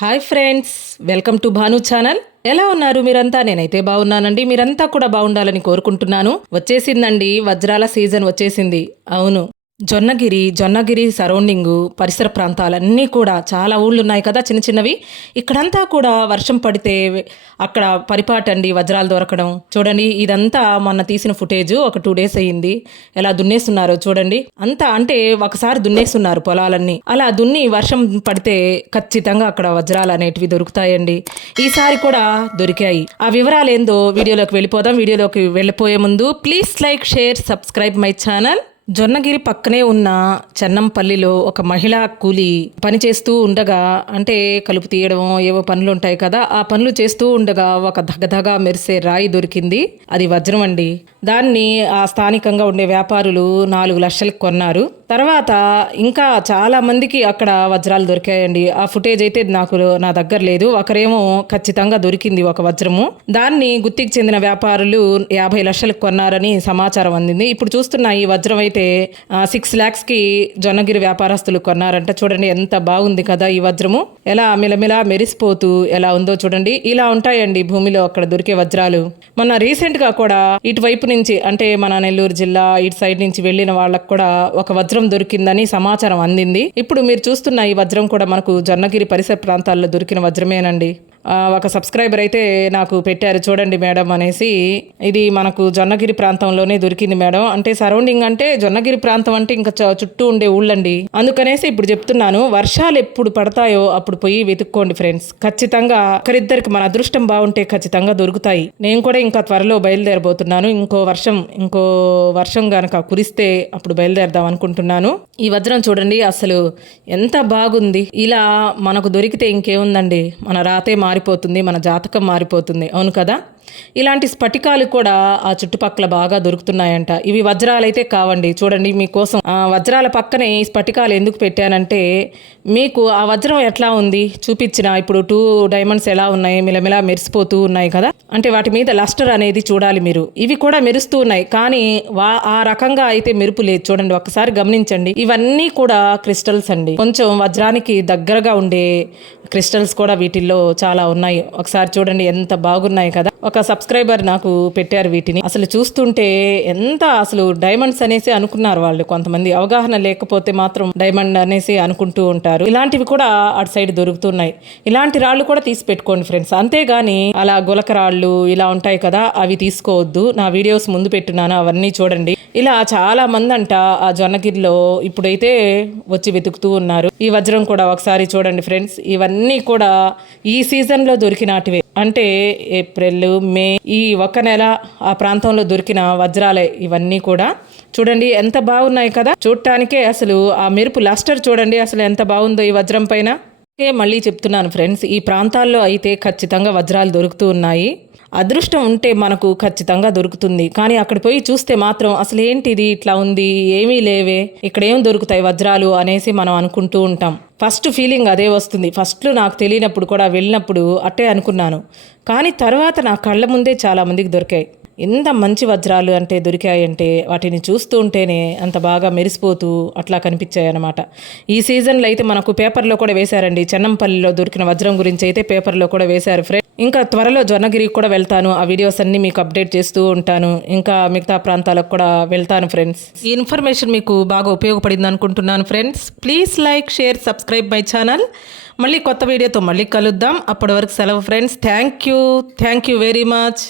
Hi friends welcome to Bhanu channel. ఎలా ఉన్నారు మీరంతా? నేనైతే బాగున్నానండి. మీరంతా కూడా బాగుండాలని కోరుకుంటున్నాను. వచ్చేసిందండి వజ్రాల సీజన్ వచ్చేసింది. అవును. జొన్నగిరి జొన్నగిరి సరౌండింగ్ పరిసర ప్రాంతాలన్నీ కూడా చాలా ఊళ్ళు ఉన్నాయి కదా చిన్న చిన్నవి. ఇక్కడంతా కూడా వర్షం పడితే అక్కడ పరిపాటండి వజ్రాలు దొరకడం. చూడండి ఇదంతా మొన్న తీసిన ఫుటేజ్ ఒక టూ డేస్ అయ్యింది. ఎలా దున్నేస్తున్నారో చూడండి. అంతా అంటే ఒకసారి దున్నేస్తున్నారు పొలాలన్నీ. అలా దున్ని వర్షం పడితే ఖచ్చితంగా అక్కడ వజ్రాలు అనేటివి దొరుకుతాయండి. ఈసారి కూడా దొరికాయి. ఆ వివరాలు ఏందో వీడియోలోకి వెళ్ళిపోదాం. వీడియోలోకి వెళ్ళిపోయే ముందు please like share subscribe my channel. Jonnagiri పక్కనే ఉన్న చెన్నంపల్లిలో ఒక మహిళా కూలి పని చేస్తూ ఉండగా అంటే కలుపు తీయడం ఏవో పనులు ఉంటాయి కదా ఆ పనులు చేస్తూ ఉండగా ఒక దగదగా మెరిసే రాయి దొరికింది. అది వజ్రం అండి. దాన్ని ఆ స్థానికంగా ఉండే వ్యాపారులు నాలుగు లక్షలకు కొన్నారు. తర్వాత ఇంకా చాలా మందికి అక్కడ వజ్రాలు దొరికాయండి. ఆ ఫుటేజ్ అయితే నాకు నా దగ్గర లేదు. ఒకరేమో ఖచ్చితంగా దొరికింది ఒక వజ్రము. దాన్ని గుత్తికి చెందిన వ్యాపారులు యాభై లక్షలకు కొన్నారని సమాచారం అందింది. ఇప్పుడు చూస్తున్న ఈ వజ్రం అయితే సిక్స్ లాక్స్కి జొన్నగిరి వ్యాపారస్తులు కొన్నారంట. చూడండి ఎంత బాగుంది కదా ఈ వజ్రము. ఎలా మిలమిలా మెరిసిపోతూ ఎలా ఉందో చూడండి. ఇలా ఉంటాయండి భూమిలో అక్కడ దొరికే వజ్రాలు. మొన్న రీసెంట్గా కూడా ఇటువైపు నుంచి అంటే మన నెల్లూరు జిల్లా ఇటు సైడ్ నుంచి వెళ్ళిన వాళ్ళకు కూడా ఒక వజ్రం దొరికిందని సమాచారం అందింది. ఇప్పుడు మీరు చూస్తున్న ఈ వజ్రం కూడా మనకు జొన్నగిరి పరిసర ప్రాంతాల్లో దొరికిన వజ్రమేనండి. ఒక సబ్స్క్రైబర్ అయితే నాకు పెట్టారు చూడండి మేడం అనేసి. ఇది మనకు జొన్నగిరి ప్రాంతంలోనే దొరికింది మేడం. అంటే సరౌండింగ్ అంటే జొన్నగిరి ప్రాంతం అంటే ఇంకా చ- చుట్టూ ఉండే ఊళ్ళండి. అందుకనేసి ఇప్పుడు చెప్తున్నాను వర్షాలు ఎప్పుడు పడతాయో అప్పుడు పోయి వెతుక్కోండి ఫ్రెండ్స్. ఖచ్చితంగా ఒకరిద్దరికి మన అదృష్టం బాగుంటే ఖచ్చితంగా దొరుకుతాయి. నేను కూడా ఇంకా త్వరలో బయలుదేరబోతున్నాను. ఇంకో వర్షం ఇంకో వర్షం గనక కురిస్తే అప్పుడు బయలుదేరదాం అనుకుంటున్నాను. ఈ వజ్రం చూడండి అసలు ఎంత బాగుంది. ఇలా మనకు దొరికితే ఇంకేముందండి? మన రాతే మారిపోతుంది మన జాతకం మారిపోతుంది. అవును కదా? ఇలాంటి స్ఫటికాలు కూడా ఆ చుట్టుపక్కల బాగా దొరుకుతున్నాయంట. ఇవి వజ్రాలైతే కావండి. చూడండి మీకోసం ఆ వజ్రాల పక్కనే ఈ స్ఫటికాలు ఎందుకు పెట్టానంటే మీకు ఆ వజ్రం ఎట్లా ఉంది? చూపించిన ఇప్పుడు టూ డైమండ్స్ ఎలా ఉన్నాయి? మిలమిలా మెరిసిపోతూ ఉన్నాయి కదా? అంటే వాటి మీద లస్టర్ అనేది చూడాలి మీరు. ఇవి కూడా మెరుస్తూ ఉన్నాయి. కానీ వా ఆ రకంగా అయితే మెరుపు లేదు. చూడండి ఒకసారి గమనించండి. ఇవన్నీ కూడా క్రిస్టల్స్ అండి. కొంచెం వజ్రానికి దగ్గరగా ఉండే క్రిస్టల్స్ కూడా వీటిల్లో చాలా ఉన్నాయి. ఒకసారి చూడండి ఎంత బాగున్నాయి కదా? ఒక సబ్స్క్రైబర్ నాకు పెట్టారు వీటిని. అసలు చూస్తుంటే ఎంత అసలు డైమండ్స్ అనేసి అనుకున్నారు వాళ్ళు. కొంతమంది అవగాహన లేకపోతే మాత్రం డైమండ్ అనేసి అనుకుంటూ ఉంటారు. ఇలాంటివి కూడా అటు సైడ్ దొరుకుతున్నాయి. ఇలాంటి రాళ్ళు కూడా తీసి పెట్టుకోండి ఫ్రెండ్స్. అంతేగాని అలా గులక రాళ్ళు ఇలా ఉంటాయి కదా అవి తీసుకోవద్దు. నా వీడియోస్ ముందు పెట్టున్నాను అవన్నీ చూడండి. ఇలా చాలా మంది అంట ఆ జొన్నగిరిలో ఇప్పుడైతే వచ్చి వెతుకుతూ ఉన్నారు. ఈ వజ్రం కూడా ఒకసారి చూడండి ఫ్రెండ్స్. ఇవన్నీ కూడా ఈ సీజన్లో దొరికినాటివే. అంటే ఏప్రిల్ మే ఈ ఒక నెల ఆ ప్రాంతంలో దొరికిన వజ్రాలే ఇవన్నీ కూడా. చూడండి ఎంత బాగున్నాయి కదా. చూడటానికే అసలు ఆ మెరుపు లస్టర్ చూడండి అసలు ఎంత బాగుందో ఈ వజ్రం పైన. మళ్ళీ చెప్తున్నాను ఫ్రెండ్స్ ఈ ప్రాంతాల్లో అయితే ఖచ్చితంగా వజ్రాలు దొరుకుతూ ఉన్నాయి. అదృష్టం ఉంటే మనకు ఖచ్చితంగా దొరుకుతుంది. కానీ అక్కడ పోయి చూస్తే మాత్రం అసలు ఏంటిది ఇట్లా ఉంది ఏమీ లేవే ఇక్కడేం దొరుకుతాయి వజ్రాలు అనేసి మనం అనుకుంటూ ఉంటాం. ఫస్ట్ ఫీలింగ్ అదే వస్తుంది. ఫస్ట్లో నాకు తెలియనప్పుడు కూడా వెళ్ళినప్పుడు అట్టే అనుకున్నాను. కానీ తర్వాత నా కళ్ళ ముందే చాలా మందికి దొరికాయి. ఎంత మంచి వజ్రాలు అంటే దొరికాయంటే వాటిని చూస్తూ ఉంటేనే అంత బాగా మెరిసిపోతూ అట్లా కనిపించాయి అనమాట ఈ సీజన్లో అయితే మనకు పేపర్లో కూడా వేశారండి. చెన్నంపల్లిలో దొరికిన వజ్రం గురించి అయితే పేపర్లో కూడా వేశారు ఫ్రెండ్ ఇంకా త్వరలో జొన్నగిరికి కూడా వెళ్తాను. ఆ వీడియోస్ అన్నీ మీకు అప్డేట్ చేస్తూ ఉంటాను. ఇంకా మిగతా ప్రాంతాలకు కూడా వెళ్తాను ఫ్రెండ్స్. ఈ ఇన్ఫర్మేషన్ మీకు బాగా ఉపయోగపడింది అనుకుంటున్నాను friends. Please like share subscribe my channel. మళ్ళీ కొత్త వీడియోతో మళ్ళీ కలుద్దాం. అప్పటి వరకు సెలవు friends. Thank you. Thank you very much.